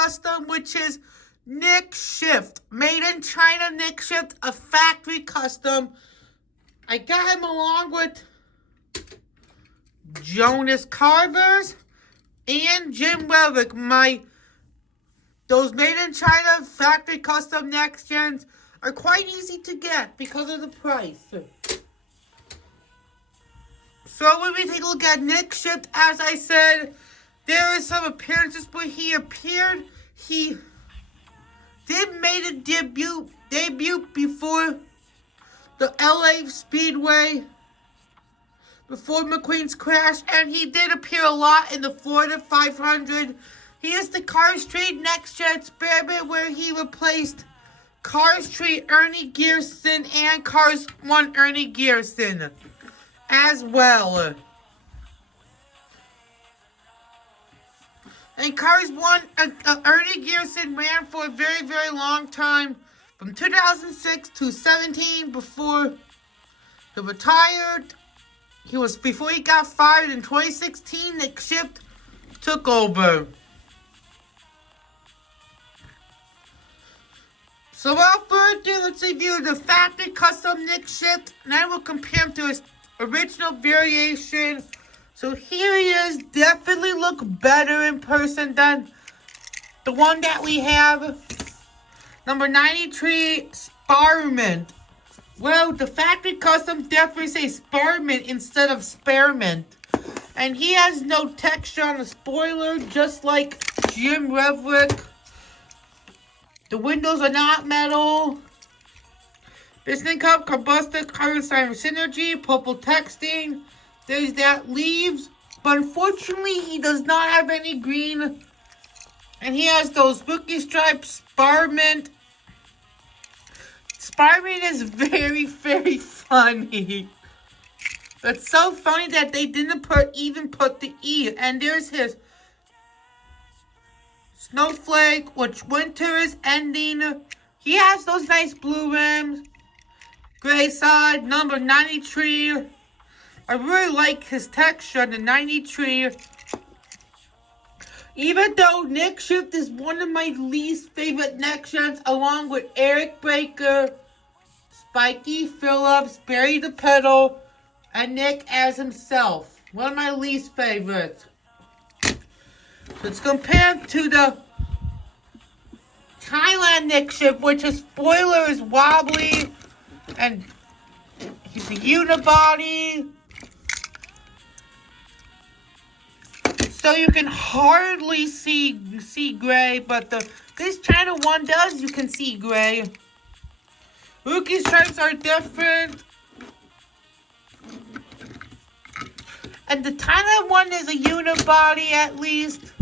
custom, which is Nick Shift. Made in China, Nick Shift, a factory custom. I got him along with Jonas Carvers and Jim Wevick. Those made in China factory custom Next Gens are quite easy to get because of the price. So when we take a look at Nick Shift, as I said, there is some appearances where he appeared. He did make a debut before the LA Speedway, before McQueen's crash, and he did appear a lot in the Florida 500. He is the Cars 3 Next Gen Sparemint, where he replaced Cars 3 Ernie Gearson and Cars 1 Ernie Gearson as well. And Cars 1, Ernie Gearson ran for a very, very long time, from 2006 to 17, before he retired. Before he got fired in 2016, Nick Shift took over. So without further ado, let's review the factory custom Nick Shift, and then we'll compare him to his original variation. So here he is. Definitely look better in person than the one that we have. Number 93, Spar-Mint. Well, the factory custom definitely says Spar-Mint instead of Sparemint. And he has no texture on the spoiler, just like Jim Wevick. The windows are not metal. Piston cup, combustor, carbon fiber synergy, purple texting. There's that leaves. But unfortunately, he does not have any green. And he has those rookie stripes, Sparmint. Sparmint is very, very funny. It's so funny that they didn't even put the E. And there's his Snowflake, which winter is ending. He has those nice blue rims. Gray side, number 93. I really like his texture on the 93. Even though Nick Shift is one of my least favorite Next Gens, along with Eric Baker, Spiky Phillips, Barry the Pedal, and Nick as himself. One of my least favorites. Let's compare him to the Thailand Nick Shift, which his spoiler is wobbly, and he's a unibody. So you can hardly see gray, but this China one does, you can see gray. Rookie stripes are different. And the Thailand one is a unibody at least.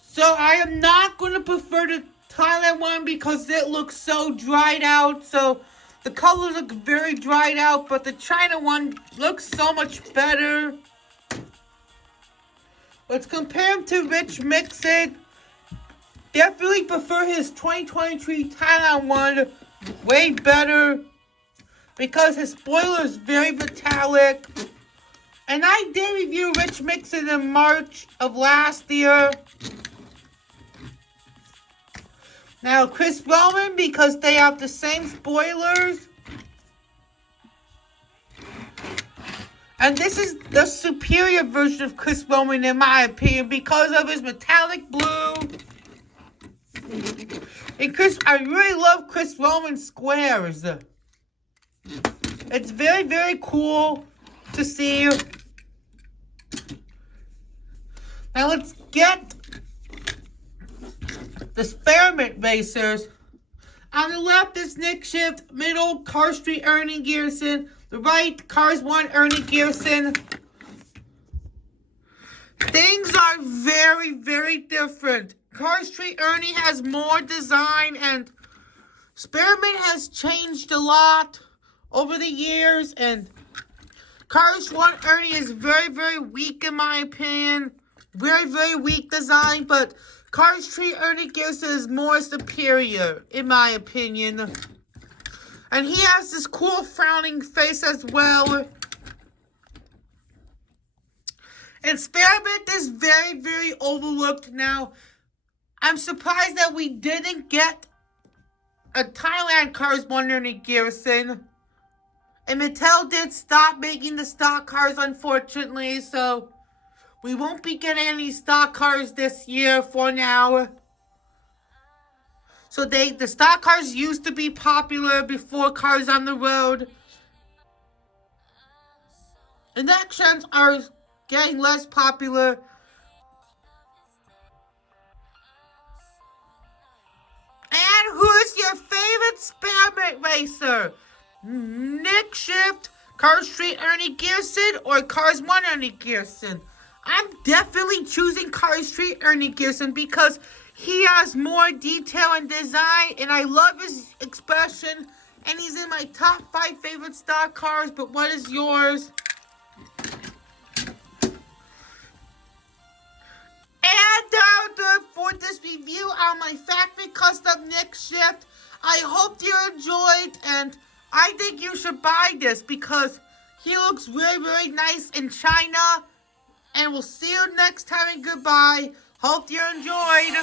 So I am not going to prefer the Thailand one because it looks so dried out. So the colors look very dried out, but the China one looks so much better. Let's compare him to Rich Mixit. Definitely prefer his 2023 Thailand one way better because his spoiler is very metallic. And I did review Rich Mixit in March of last year. Now, Chris Roman, because they have the same spoilers. And this is the superior version of Chris Roman, in my opinion, because of his metallic blue. And I really love Chris Roman's squares. It's very, very cool to see. Now, let's get the Sparemint racers. On the left is Nick Shift, middle, Cars 3 Ernie Gearson. The right, Cars 1 Ernie Gearson. Things are very, very different. Cars 3 Ernie has more design, and Sparemint has changed a lot over the years, and Cars 1 Ernie is very, very weak in my opinion. Very, very weak design, but Cars 3 Ernie Gearson is more superior, in my opinion. And he has this cool frowning face as well. And Sparmint is very, very overlooked now. I'm surprised that we didn't get a Thailand cars one Ernie Gearson. And Mattel did stop making the stock cars, unfortunately, so we won't be getting any stock cars this year for now. So the stock cars used to be popular before Cars on the Road. And Next Gens are getting less popular. And who's your favorite Sparmint racer? Nick Shift, Cars Street Ernie Gearson, or Cars 1 Ernie Gearson? I'm definitely choosing Cars Street Ernie Gearson because he has more detail and design, and I love his expression, and he's in my top 5 favorite stock cars. But what is yours? And that'll do it for this review on my factory custom Nick Shift. I hope you enjoyed, and I think you should buy this because he looks really, really nice in China. And we'll see you next time, and goodbye. Hope you enjoyed.